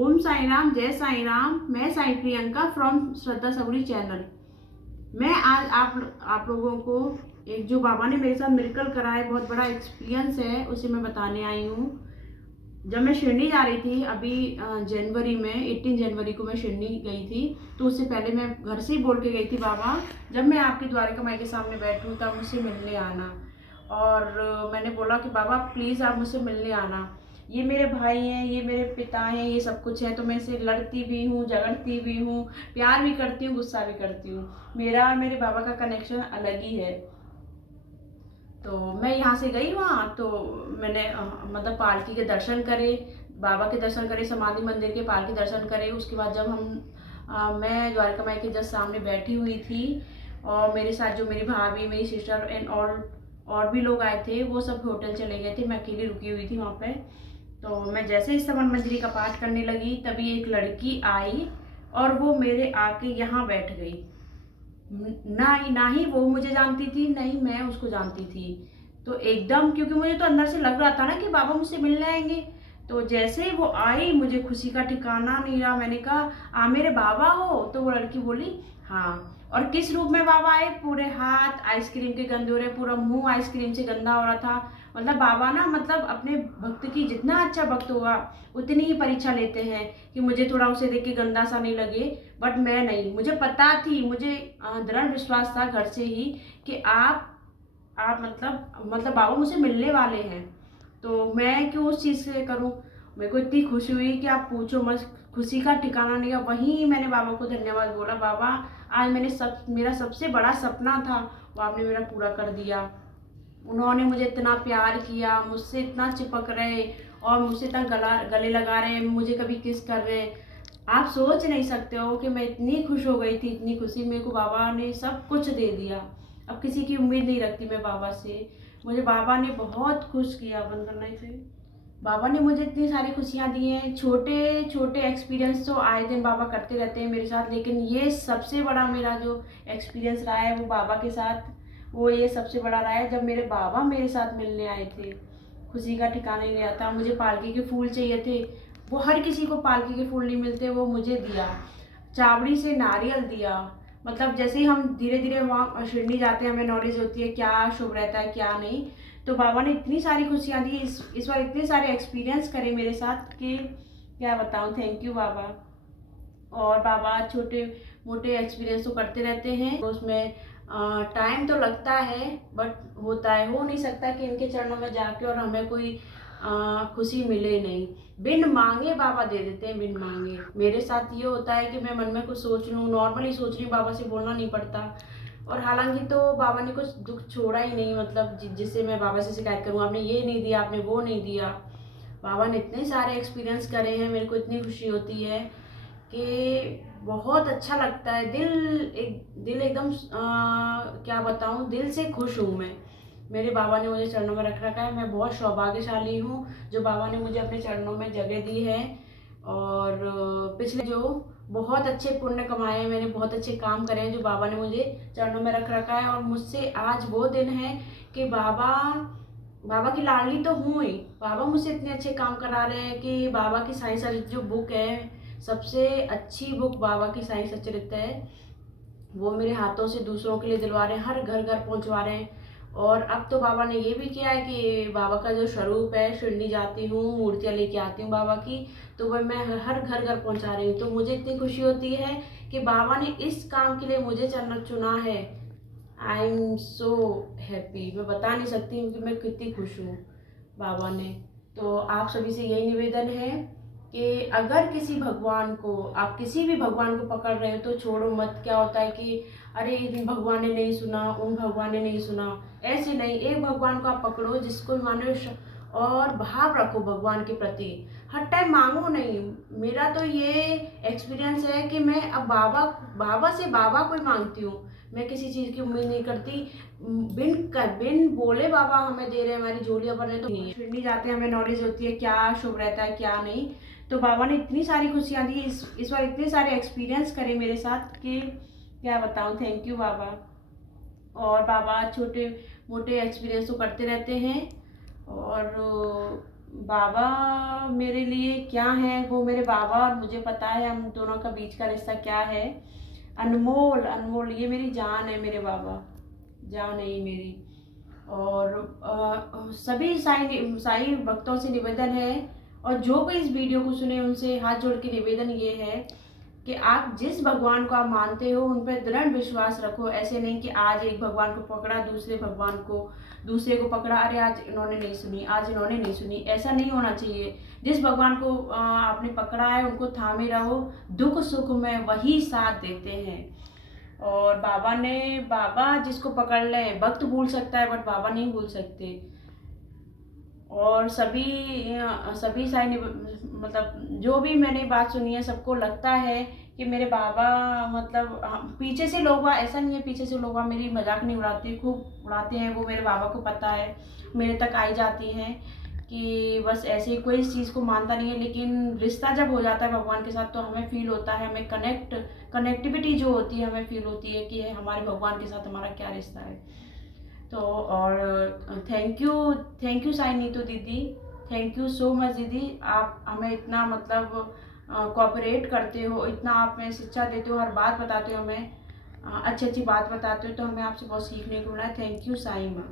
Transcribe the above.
ओम साई राम, जय साई राम। मैं Sai Priyanka from Shraddha Sabari channel. मैं आज आप लोगों को एक जो बाबा ने मेरे साथ मिरेकल करा है, बहुत बड़ा एक्सपीरियंस है, उसे मैं बताने आई हूँ। जब मैं शिरडी जा रही थी अभी जनवरी में 18 जनवरी को मैं शिरडी गई थी, तो उससे पहले मैं घर से ही बोल के गई थी, बाबा जब मैं आपकी द्वारका माई के सामने बैठूँ तब मुझसे मिलने आना। और मैंने बोला कि बाबा प्लीज़ आप मुझसे मिलने आना। ये मेरे भाई हैं, ये मेरे पिता हैं, ये सब कुछ है, तो मैं इसे लड़ती भी हूँ, झगड़ती भी हूँ, प्यार भी करती हूँ, गुस्सा भी करती हूँ। मेरा और मेरे बाबा का कनेक्शन अलग ही है। तो मैं यहाँ से गई वहाँ, तो मैंने मतलब पालकी के दर्शन करे, बाबा के दर्शन करे, समाधि मंदिर के पालकी दर्शन करे। उसके बाद जब मैं द्वारका माई के जस्ट सामने बैठी हुई थी, और मेरे साथ जो मेरी भाभी, मेरी सिस्टर एंड और भी लोग आए थे, वो सब होटल चले गए थे, मैं अकेली रुकी हुई थी वहाँ पे। तो मैं जैसे ही स्तवन मंजरी का पाठ करने लगी, तभी एक लड़की आई और वो मेरे आके यहाँ बैठ गई। ना ही वो मुझे जानती थी, ना ही मैं उसको जानती थी। तो एकदम, क्योंकि मुझे तो अंदर से लग रहा था ना कि बाबा मुझसे मिलने आएंगे। तो जैसे ही वो आई, मुझे खुशी का ठिकाना नहीं रहा। मैंने कहा, आ मेरे बाबा हो? तो वो लड़की बोली, हाँ। और किस रूप में बाबा आए? पूरे हाथ आइसक्रीम के गंदे हो रहे, पूरा मुंह आइसक्रीम से गंदा हो रहा था। मतलब बाबा ना, मतलब अपने भक्त की, जितना अच्छा भक्त होगा उतनी ही परीक्षा लेते हैं कि मुझे थोड़ा उसे देख के गंदा सा नहीं लगे। बट मैं नहीं, मुझे पता थी, मुझे दृढ़ विश्वास था घर से ही कि आप मतलब बाबा मुझसे मिलने वाले हैं। तो मैं क्यों उस चीज़ से करूं? मेरे को इतनी खुशी हुई कि आप पूछो मत, खुशी का ठिकाना नहीं है। वहीं मैंने बाबा को धन्यवाद बोला, बाबा आज मेरा सबसे बड़ा सपना था वो आपने मेरा पूरा कर दिया। उन्होंने मुझे इतना प्यार किया, मुझसे इतना चिपक रहे और मुझसे इतना गले लगा रहे हैं, मुझे कभी किस कर रहे हैं। आप सोच नहीं सकते हो कि मैं इतनी खुश हो गई थी, इतनी खुशी। मेरे को बाबा ने सब कुछ दे दिया। अब किसी की उम्मीद नहीं रखती मैं बाबा से। मुझे बाबा ने बहुत खुश किया। बंद करना इसे। बाबा ने मुझे इतनी सारी खुशियाँ दी हैं। छोटे छोटे एक्सपीरियंस तो आए दिन बाबा करते रहते हैं मेरे साथ, लेकिन ये सबसे बड़ा मेरा जो एक्सपीरियंस रहा है वो बाबा के साथ, वो ये सबसे बड़ा रहा है जब मेरे बाबा मेरे साथ मिलने आए थे। खुशी का ठिकाना ही नहीं रहता। मुझे पालकी के फूल चाहिए थे, वो हर किसी को पालकी के फूल नहीं मिलते, वो मुझे दिया। चावड़ी से नारियल दिया। मतलब जैसे ही हम धीरे धीरे वहाँ शिरडी जाते हैं, हमें नॉलेज होती है क्या शुभ रहता है क्या नहीं। तो बाबा ने इतनी सारी खुशियाँ दी, इस बार इतने सारे एक्सपीरियंस करे मेरे साथ कि क्या बताऊँ। थैंक यू बाबा। और बाबा छोटे मोटे एक्सपीरियंस तो करते रहते हैं, तो उसमें टाइम तो लगता है, बट होता है। हो नहीं सकता कि इनके चरणों में जाके और हमें कोई खुशी मिले नहीं। बिन मांगे बाबा दे देते हैं, बिन मांगे। मेरे साथ ये होता है कि मैं मन में कुछ सोच लूँ, नॉर्मली सोच रही हूँ, बाबा से बोलना नहीं पड़ता। और हालांकि तो बाबा ने कुछ दुख छोड़ा ही नहीं, मतलब जिससे मैं बाबा से शिकायत करूँ, आपने ये नहीं दिया, आपने वो नहीं दिया। बाबा ने इतने सारे एक्सपीरियंस करे हैं, मेरे को इतनी खुशी होती है कि बहुत अच्छा लगता है। दिल एकदम क्या बताऊँ, दिल से खुश हूँ मैं। मेरे बाबा ने मुझे चरणों में रख रखा है। मैं बहुत सौभाग्यशाली हूँ जो बाबा ने मुझे अपने चरणों में जगह दी है। और पिछले जो बहुत अच्छे पुण्य कमाए हैं, मैंने बहुत अच्छे काम करे हैं जो बाबा ने मुझे चरणों में रख रखा है। और मुझसे आज वो दिन है कि बाबा की लाडली तो हूँ ही। बाबा मुझसे इतने अच्छे काम करा रहे हैं कि बाबा की साई सचरित्र जो बुक है, सबसे अच्छी बुक बाबा की साई सचरित्र है, वो मेरे हाथों से दूसरों के लिए दिलवा रहे हैं, हर घर घर पहुंचवा रहे हैं। और अब तो बाबा ने ये भी किया है कि बाबा का जो स्वरूप है, शिरडी जाती हूँ, मूर्तियाँ लेके आती हूँ बाबा की, तो वह मैं हर घर घर पहुंचा रही हूँ। तो मुझे इतनी खुशी होती है कि बाबा ने इस काम के लिए मुझे चुना है। I am so happy. मैं बता नहीं सकती कि मैं कितनी खुश हूँ बाबा ने। तो आप सभी से यही निवेदन है कि अगर किसी भगवान को, आप किसी भी भगवान को पकड़ रहे हो तो छोड़ो मत। क्या होता है कि अरे इन भगवान ने नहीं सुना, उन भगवान ने नहीं सुना, ऐसे नहीं। एक भगवान को आप पकड़ो जिसको मानो, और भाव रखो भगवान के प्रति। हर टाइम मांगो नहीं। मेरा तो ये एक्सपीरियंस है कि मैं अब बाबा से बाबा को ही मांगती हूँ। मैं किसी चीज़ की उम्मीद नहीं करती। बिन बोले बाबा हमें दे रहे हैं, हमारी झोलियाँ भर रहे हैं। तो शिरडी जाते हैं, हमें नॉलेज होती है क्या शुभ रहता है क्या नहीं। तो बाबा ने इतनी सारी खुशियाँ दी, इस बार इतने सारे एक्सपीरियंस करे मेरे साथ कि क्या बताऊँ। थैंक यू बाबा। और बाबा छोटे मोटे एक्सपीरियंस तो करते रहते हैं। और बाबा मेरे लिए क्या है, वो मेरे बाबा और मुझे पता है, हम दोनों का बीच का रिश्ता क्या है। अनमोल अनमोल, ये मेरी जान है, मेरे बाबा जान है ये मेरी। और सभी साई भक्तों से निवेदन है, और जो भी इस वीडियो को सुने उनसे हाथ जोड़ के निवेदन ये है कि आप जिस भगवान को आप मानते हो उन पर दृढ़ विश्वास रखो। ऐसे नहीं कि आज एक भगवान को पकड़ा, दूसरे को पकड़ा, अरे आज इन्होंने नहीं सुनी, आज इन्होंने नहीं सुनी, ऐसा नहीं होना चाहिए। जिस भगवान को आपने पकड़ा है उनको थामे रहो, दुख सुख में वही साथ देते हैं। और बाबा जिसको पकड़ ले, वक्त भूल सकता है बट बाबा नहीं भूल सकते। और सभी मतलब जो भी मैंने बात सुनी है, सबको लगता है कि मेरे बाबा मतलब पीछे से लोग, ऐसा नहीं है पीछे से लोग मेरी मजाक नहीं उड़ाते, खूब उड़ाते हैं। वो मेरे बाबा को पता है, मेरे तक आई जाती हैं कि बस ऐसे कोई इस चीज़ को मानता नहीं है, लेकिन रिश्ता जब हो जाता है भगवान के साथ तो हमें फील होता है, हमें कनेक्टिविटी जो होती है हमें फील होती है कि हमारे भगवान के साथ हमारा क्या रिश्ता है। तो और थैंक यू साई नीतू दीदी, थैंक यू सो मच दीदी। आप हमें इतना मतलब कोऑपरेट करते हो, इतना आप हमें शिक्षा देते हो, हर बात बताते हो हमें, अच्छी अच्छी बात बताते हो, तो हमें आपसे बहुत सीखने को मिला है। थैंक यू साई माँ।